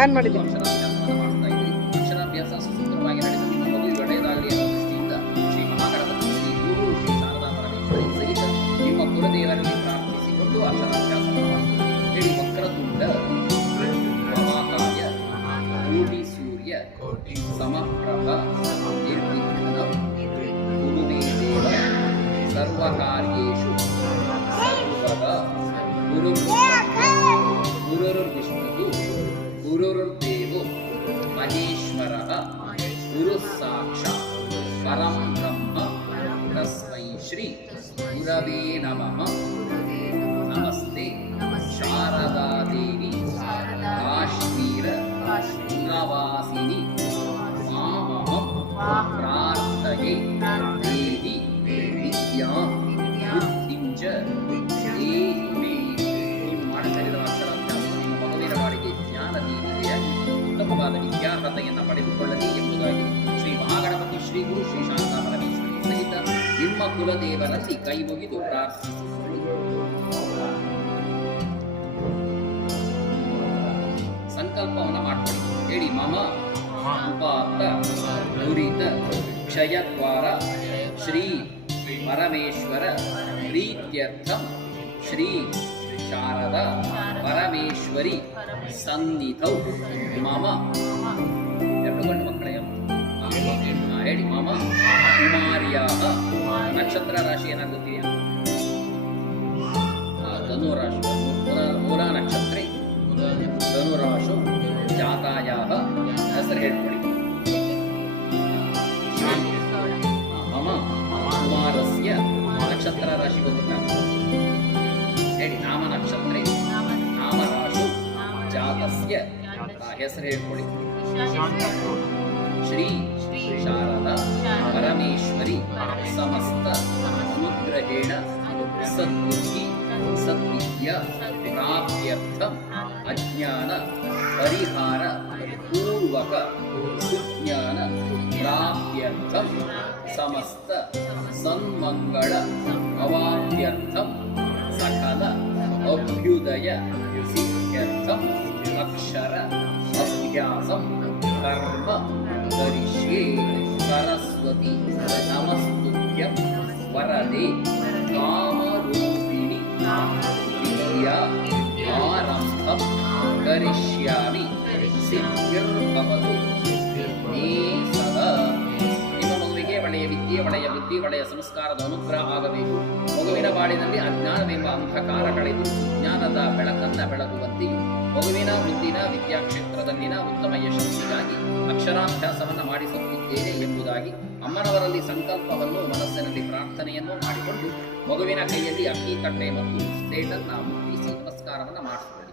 On ಮಾಡಿದ್ದೆ. ಅಕ್ಷರಾಭ್ಯಾಸವನ್ನು ಮಾಡಿಸ್ತಾ ಇದ್ರಿ. ಅಕ್ಷರಾಭ್ಯಾಸ ಸುಸೂತ್ರವಾಗಿ ನಡೆದು ನಿಮ್ಮ ಮಗುವಿಗೆ ಒಳ್ಳೆಯದಾಗಲಿ ಅನ್ನೋ ದೃಷ್ಟಿಯಿಂದ ಶ್ರೀ ಮಹಾಗಣಪತಿ ಶ್ರೀ ಗುರು ಶ್ರೀ ಶಾರದಾ ಪರಮೇಶ್ವರಿ ಸಹಿತ ನಿಮ್ಮ ಕುಲದೇವರಲ್ಲಿ ಪ್ರಾರ್ಥಿಸಿಕೊಂಡು ಅಕ್ಷರಾಭ್ಯಾಸವನ್ನು ಮಾಡಿಸ್ತಾರೆ. ಹೇಳಿ ವಕ್ರತುಂಡ ಮಹಾಕಾಯ ಕೋಟಿ ಸೂರ್ಯ ಸಮಪ್ರಭ ನಿರ್ವಿಘ್ನಂ ಕುರು ಮೇ ದೇವ ಸರ್ವಕಾರ್ಯೇಷು ಸರ್ವದಾ ಗುರುರ್ವಿಷ್ಣು ಗುರುರ್ದೇವೋ ಮಹೇಶ್ವರಃ ಗುರು ಸಾಕ್ಷಾತ್ ಪರಂ ಬ್ರಹ್ಮ ತಸ್ಮೈ ಶ್ರೀ ಗುರವೇ ನಮಃ. ನಮಸ್ತೆ ಶಾರದಾ ದೇವಿ ಕಾಶ್ಮೀರ ಪುರವಾಸಿನಿ ಮಾಮಹಂ ಪ್ರಾರ್ಥಯೇ ದೇವಿ ವಿದ್ಯಾ ಬುದ್ಧಿಂ ಚ ದೇಹಿ ಮೇ. ನೀವು ಮಾಡತಕ್ಕಂಥ ಅಕ್ಷರಾಭ್ಯಾಸ ನಿಮ್ಮ ಮಗುವಿನ ಬಾಡಿಗೆ ಜ್ಞಾನ ದೀವಿಗೆಯಾಗಿ ಉತ್ತಮವಾದ ವಿದ್ಯಾರ್ಹತೆಯನ್ನು ಪಡೆದುಕೊಳ್ಳಲಿ ಎಂಬುದಾಗಿ ಶ್ರೀ ಮಹಾಗಣಪತಿ ಶ್ರೀ ಗುರು ಶ್ರೀ ಶಾರದಾ ಪರಮೇಶ್ವರಿ ಸಹಿತ ನಿಮ್ಮ ಕುಲದೇವರಲ್ಲಿ ಕೈ ಮುಗಿದು ಪ್ರಾರ್ಥಿಸಿಕೊಳ್ಳಿ. ಸಂಕಲ್ಪವನ್ನು ಮಾಡ್ಕೊಳ್ಳಿ. ಹೇಳಿ ಮಮ ಉಪಾತ್ತ ದುರಿತ ಕ್ಷಯದ್ವಾರ ಶ್ರೀ ಪರಮೇಶ್ವರ ಪ್ರೀತ್ಯರ್ಥಂ ಶ್ರೀ ಶಾರದಾ ಪರಮೇಶ್ವರಿ ಸನ್ನಿಧೌ ಮಮ. ಎರಡು ಗಂಡು ಮಕ್ಕಳೆಯ ಹೇಳಿ ಮಮ ಕುಮಾರ್ಯಾಹ. ನಕ್ಷತ್ರ ರಾಶಿ ಏನಾಗುತ್ತೀಯ? ಧನುರಾಶಿ. ಮೂಲ ನಕ್ಷತ್ರ ಧನುರಾಶು ಜಾತಾಯಾಹ. ಹೆಸರು ಹೇಳ್ಕೊಳ್ಳಿ. ಮಮ ಕುಮಾರಸ್ಯ ನಕ್ಷತ್ರ ರಾಶಿ ಗೊತ್ತಾಗ್ತದೆ. ಹೇಳಿ ನಾಮ ನಕ್ಷತ್ರ ನಾಮರಾಶು ಜಾತಸ್ಯ. ಹೆಸರು ಹೇಳ್ಕೊಳ್ಳಿ. ಶ್ರೀ ಶಾರದಾ ಪರಮೇಶ್ವರಿ ಸಮಸ್ತ ಅನುಗ್ರಹೇಣ ಸದ್ಬುದ್ಧಿ ಸದ್ವಿದ್ಯಾ ಪ್ರಾಪ್ತ್ಯರ್ಥಂ ಅಜ್ಞಾನ ಪರಿಹಾರ ಪೂರ್ವಕ ಸುಜ್ಞಾನ ಪ್ರಾಪ್ತ್ಯರ್ಥಂ ಸಮಸ್ತ ಸನ್ಮಂಗಳ ಅವಾಪ್ತ್ಯರ್ಥಂ ಸಕಲ ಅಭ್ಯುದಯ ಸಿದ್ಧ್ಯರ್ಥಂ ಅಕ್ಷರ ಅಭ್ಯಾಸಂ ಕರ್ಮ ಕರಿಷ್ಯೆ. ಸರಸ್ವತಿ ನಮಸ್ತುಭ್ಯಂ ವರದೆ ಕಾಮರೂಪಿಣಿ ವಿದ್ಯಾ ಆರಂಭಂ ಕರಿಷ್ಯಾಮಿ ಸಿದ್ಧಿರ್ಭವತು ಮೇ ಸದಾ. ನಿಮ್ಮ ಮಗುವಿಗೆ ಒಳ್ಳೆಯ ವಿದ್ಯೆ, ಒಳ್ಳೆಯ ಬುದ್ಧಿ, ಒಳ್ಳೆಯ ಸಂಸ್ಕಾರದ ಅನುಗ್ರಹ ಆಗಬೇಕು. ಮಗುವಿನ ಬಾಳಿನಲ್ಲಿ ಅಜ್ಞಾನವೆಂಬ ಅಂಧಕಾರ ಕಳೆದು ಸುಜ್ಞಾನದ ಬೆಳಕನ್ನ ಬೆಳಗುವಂತೆಯೂ ಮಗುವಿನ ಮುಂದಿನ ವಿದ್ಯಾಕ್ಷೇತ್ರದಲ್ಲಿನ ಉತ್ತಮ ಯಶಸ್ಸಿಗಾಗಿ ಅಕ್ಷರಾಭ್ಯಾಸವನ್ನು ಮಾಡಿಸುತ್ತಿದ್ದೇನೆ ಎಂಬುದಾಗಿ ಅಮ್ಮನವರಲ್ಲಿ ಸಂಕಲ್ಪವನ್ನು ಮನಸ್ಸಿನಲ್ಲಿ ಪ್ರಾರ್ಥನೆಯನ್ನು ಮಾಡಿಕೊಂಡು ಮಗುವಿನ ಕೈಯಲ್ಲಿ ಅಕ್ಕಿ ತಟ್ಟೆ ಮತ್ತು ಸ್ಲೇಟನ್ನ ಮುಟ್ಟಿಸಿ ನಮಸ್ಕಾರವನ್ನು ಮಾಡಿಸಿಕೊಳ್ಳಿ.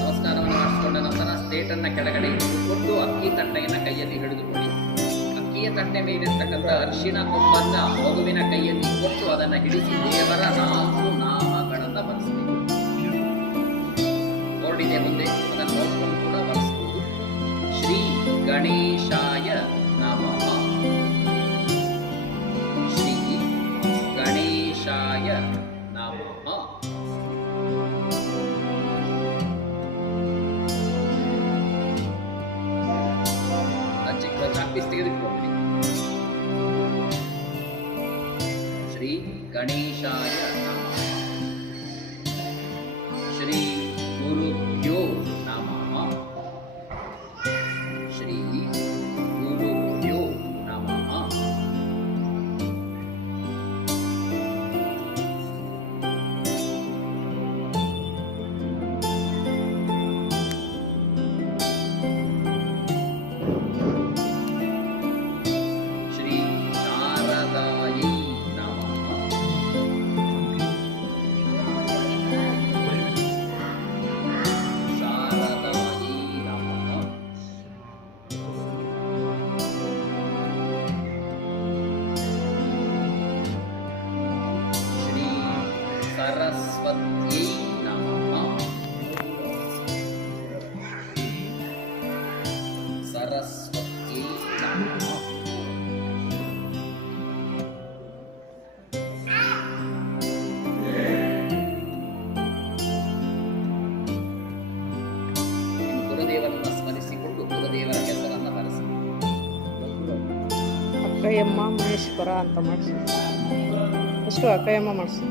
ನಮಸ್ಕಾರವನ್ನು ಮಾಡಿಸಿಕೊಂಡ ನಂತರ ಸ್ಲೇಟನ್ನ ಕೆಳಗಡೆ ಇಟ್ಟುಕೊಂಡು ಅಕ್ಕಿ ತಟ್ಟೆಯನ್ನು ಕೈಯಲ್ಲಿ ಹಿಡಿದುಕೊಳ್ಳಿ. ಅಕ್ಕಿಯ ತಟ್ಟೆ ಮೇಲಿರ್ತಕ್ಕಂಥ ಅರಿಶಿಣ ಕೊಂಬನ್ನ ಮಗುವಿನ ಕೈಯಲ್ಲಿ ಕೊಟ್ಟು ಅದನ್ನು ಹಿಡಿಸಿ ದೇವರ 4 ನಾಮಗಳನ್ನು ಬರೆಸಬೇಕು. ಬೋರ್ಡಿದೆ ಮುಂದೆ, ಅದನ್ನು ನೋಡಿಕೊಂಡು ಕೂಡ ಬರೆಸಬಹುದು. ಶ್ರೀ ಗಣೇಶಾಯ ನಮಃ. ಶ್ರೀ ಗಣೇಶಾಯ ನಮಃ. ಚಾಕ್ಪೀಸ್ ತೆಗೆದುಕೊಳ್ಳಿ. ಶ್ರೀ ಗಣೇಶಾಯ ನಮಃ. ಶ್ರೀ ಗುರುಭ್ಯೋ ನಮಃ. ಶ್ರೀ ಗುರುಭ್ಯೋ ನಮಃ. ಶ್ರೀ ಶಾರದಾಯೈ ನಮಃ. ಶಾರದಾಯೈ ನಮಃ. ಶ್ರೀ ಸರಸ್ವತ್ಯೈ ನಮಃ. ಸರಸ್ವತ್ಯೈ ನಮಃ. ಅಕ್ಕಯ್ಯಮ್ಮ ಮಹೇಶ್ವರ ಅಂತ ಮಾಡಿಸಿ. ಎಷ್ಟು ಅಕ್ಕಯ್ಯಮ್ಮ ಮಾಡಿಸಿ.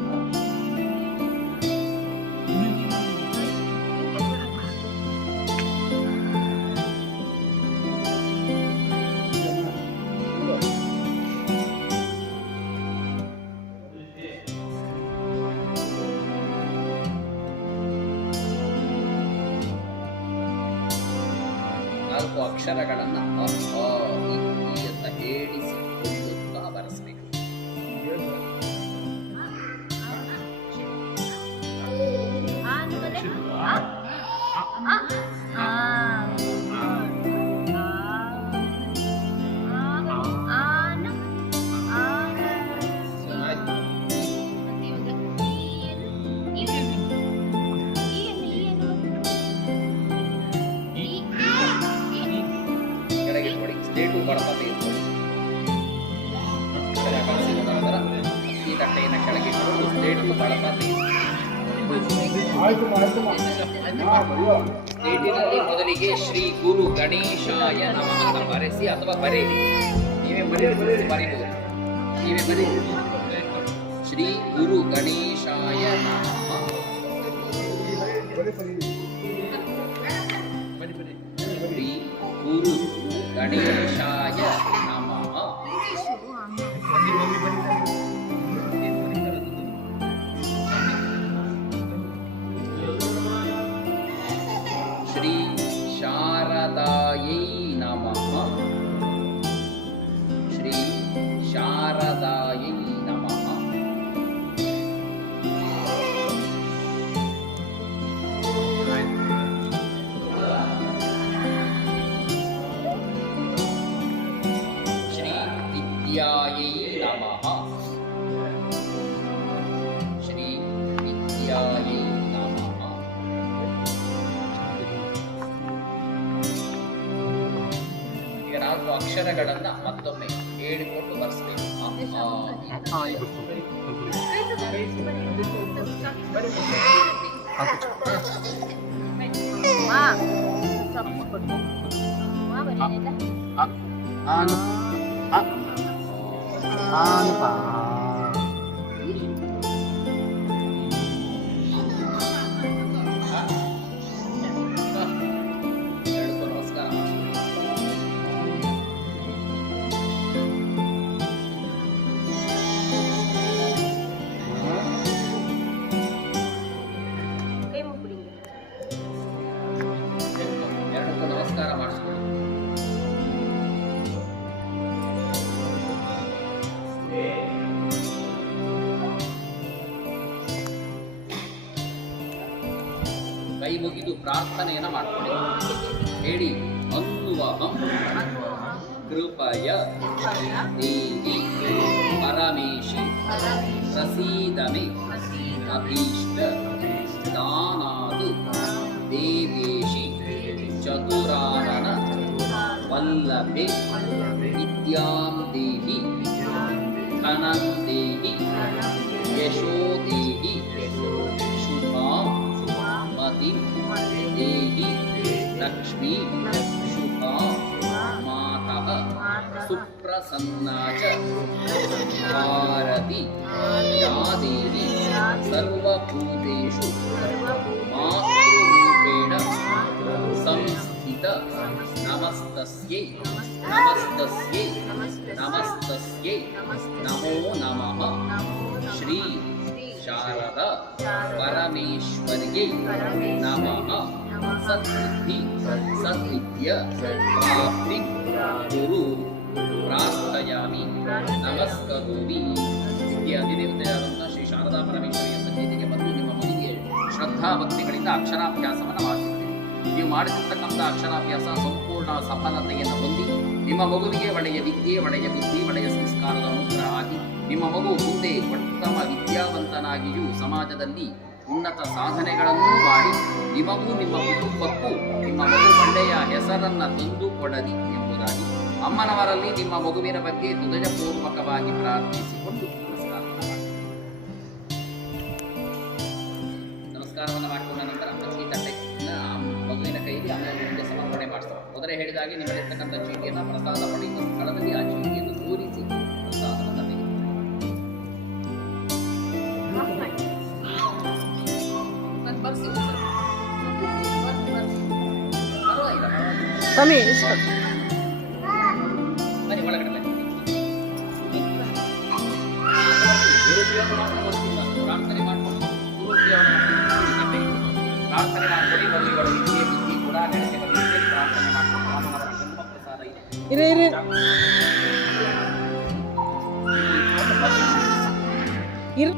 ನಾಲ್ಕು ಅಕ್ಷರಗಳನ್ನು ಅ ಆ ಇ ಈ ಅಂತ ಹೇಳಿಸಿಕೊಳ್ಳುತ್ತಾ ಬರೆಸಬೇಕು. ಕೆಳಗೆ ನೋಡಿ, ಸ್ಲೇಟು ಬಳಪ ತೆಗೆದುಕೊಳ್ಳಿ. ಕಲಸಿದ ನಂತರ ಈ ತಟ್ಟೆಯನ್ನು ಕೆಳಗೆ ಇಟ್ಟುಕೊಂಡು ಸ್ಲೇಟು ಬಳಪ ತೆಗೆದುಕೊಳ್ಳಿ. ಸ್ಲೇಟಿನಲ್ಲಿ ಮೊದಲಿಗೆ ಶ್ರೀ ಗುರು ಗಣೇಶಾಯ ನಮಃ ಅಂತ ಬರೆಸಿ ಅಥವಾ ಬರೆಯಿರಿ. ನೀವೇ ಬರೆಯಬಹುದು. ನೀವೇ ಬರೆಯಿರಿ. ಶ್ರೀ ಗುರು ಗಣೇಶಾಯ ನಮಃ. ಶ್ರೀ ಗುರು ಗಣೇಶಾಯ ನಮಃ. ಶ್ರೀ ಶಾರದಾಯೈ ನಮಃ. ಶ್ರೀ ಶಾರದಾಯೈ ನಮಃ. ಶ್ರೀ ವಿದ್ಯಾಯೈ ನಮಃ. ಶ್ರೀ ವಿದ್ಯಾಯೈ ನಮಃ. ಈಗ ನಾಲ್ಕು ಅಕ್ಷರಗಳನ್ನ ಮತ್ತೊಮ್ಮೆ ಹೇಳಿಕೊಂಡು ಬರೆಸಬೇಕು. ಎರಡಕ್ಕೂ ನಮಸ್ಕಾರ ಮಾಡಿಸ್ಕೊಳ್ಳಿ. ಎರಡಕ್ಕೂ ನಮಸ್ಕಾರ ಮಾಡಿಸ್ಕೊಳ್ಳಿ. ಕೈ ಮುಗಿದು ಪ್ರಾರ್ಥನೆಯನ್ನ ಮಾಡ್ಕೊಳ್ಳಿ. ಹೇಳಿ, ಅನ್ನುವಹಂ ಕೃಪಯ ದೇವಿ ಪರಮೇಶಿ ಪ್ರಸೀದಮೆ ಅಭೀಷ್ಟ ದಾನಾದು ದೇವೇಶಿ ಚತುರಾರಣ ವಲ್ಲಭೆ ವಿದ್ಯಾಂ ದೇಹಿ ಧನಂ ದೇಹಿ ಯಶೋ ದೇಹಿ ಶುಭಾಂ ಮತಿಂ ದೇಹಿ ಲಕ್ಷ್ಮೀ ಶುಭಾಂ ಮಾತಃ ಸುಪ್ರಸನ್ನಾ ಚ ಭಾರತಿ ಯಾ ದೇವಿ ಸರ್ವಭೂತೇಷು ಮಾತೃರೂಪೇಣ ಸಂಸ್ಥಿತ ನಮಸ್ತಸ್ಯೈ ನಮಸ್ತಸ್ಯೈ ನಮಸ್ತಸ್ಯೈ ನಮೋ ನಮಃ. ಶ್ರೀ ಶಾರದಾ ಪರಮೇಶ್ವರ್ಯೈ ನಮಃ. ಸದ್ಬುದ್ಧಿ ಸದ್ವಿದ್ಯ ಪ್ರಾಪ್ತಿ ಗುರು ಪ್ರಾರ್ಥಯಾಮಿ ನಮಸ್ಕರೋಮಿ. ಇತ್ಯಾದಿ ದೇವತೆಯಾದಂತಹ ಶ್ರೀ ಶಾರದಾ ಪರಮೇಶ್ವರಿಯ ಸನ್ನಿಧಿಗೆ ಬಂದು ನಿಮ್ಮ ಮಗುವಿಗೆ ಶ್ರದ್ಧಾ ಭಕ್ತಿಗಳಿಂದ ಅಕ್ಷರಾಭ್ಯಾಸವನ್ನು ಮಾಡಿಸುತ್ತೀರಿ. ನೀವು ಮಾಡಿಸಿರ್ತಕ್ಕಂಥ ಅಕ್ಷರಾಭ್ಯಾಸ ಸಂಪೂರ್ಣ ಸಫಲತೆಯನ್ನು ಹೊಂದಿ ನಿಮ್ಮ ಮಗುವಿಗೆ ಒಳ್ಳೆಯ ವಿದ್ಯೆ, ಒಳ್ಳೆಯ ಬುದ್ಧಿ, ಒಳ್ಳೆಯ ಸಂಸ್ಕಾರದ ಅನುಗ್ರಹ ಆಗಿ ನಿಮ್ಮ ಮಗು ಮುಂದೆ ಉತ್ತಮ ವಿದ್ಯಾವಂತನಾಗಿಯೂ ಸಮಾಜದಲ್ಲಿ ಉನ್ನತ ಸಾಧನೆಗಳನ್ನೂ ಮಾಡಿ ನಿಮಗೂ ನಿಮ್ಮ ಕುಟುಂಬಕ್ಕೂ ನಿಮ್ಮ ಮಗು ಒಳ್ಳೆಯ ಹೆಸರನ್ನು ತಂದುಕೊಡಲಿ ಎಂಬುದಾಗಿ ಅಮ್ಮನವರಲ್ಲಿ ನಿಮ್ಮ ಮಗುವಿನ ಬಗ್ಗೆ ಹೃದಯಪೂರ್ವಕವಾಗಿ ಪ್ರಾರ್ಥಿಸಿಕೊಂಡು ನಮಸ್ಕಾರವನ್ನು ಮಾಡಿಕೊಂಡ ನಂತರ ಈ ತಟ್ಟೆಯಿಂದ ಮಗುವಿನ ಕೈಯಲ್ಲಿ ಅಮ್ಮನಿಗೆ ಸಮರ್ಪಣೆ ಮಾಡಿಸ್ತಾರೆ. ಮೊದಲೇ ಹೇಳಿದಾಗೆ ನಿಮ್ಮಲ್ಲಿರ್ತಕ್ಕಂಥ ಚೀಟಿಯನ್ನು ಪ್ರಸಾದ ಪಡೆಯುವ ಸ್ಥಳದಲ್ಲಿ ಆ ಚೀಟಿಯನ್ನು ತೋರಿಸಿ ಸ್ವಾಮಿ ಇಷ್ಟು ಬನ್ನಿ ಒಳಗಡೆ ಬನ್ನಿ. ಗುರುದೇವರು ಮಾತ್ರ ಬರ್ತಿಲ್ಲ. ಪ್ರಾರ್ಥನೆ ಮಾಡ್ಕೊಂಡು ಗುರುದೇವರು ಪ್ರಾರ್ಥನೆ ಮಾಡ್ಕೊಳ್ಳಿ. ಬರುವವರ ವಿದ್ಯೆ ಬುದ್ಧಿ ಕೂಡ ನಡೆಸಿ ಬರಲಿಕ್ಕೆ ಪ್ರಾರ್ಥನೆ ಮಾಡ್ಕೊಂಡು ರಾಮನವರ ಜನ್ಮ ಪ್ರಸಾದ ಇದೆ. ಇರಿ ಇರಿ ಇರ್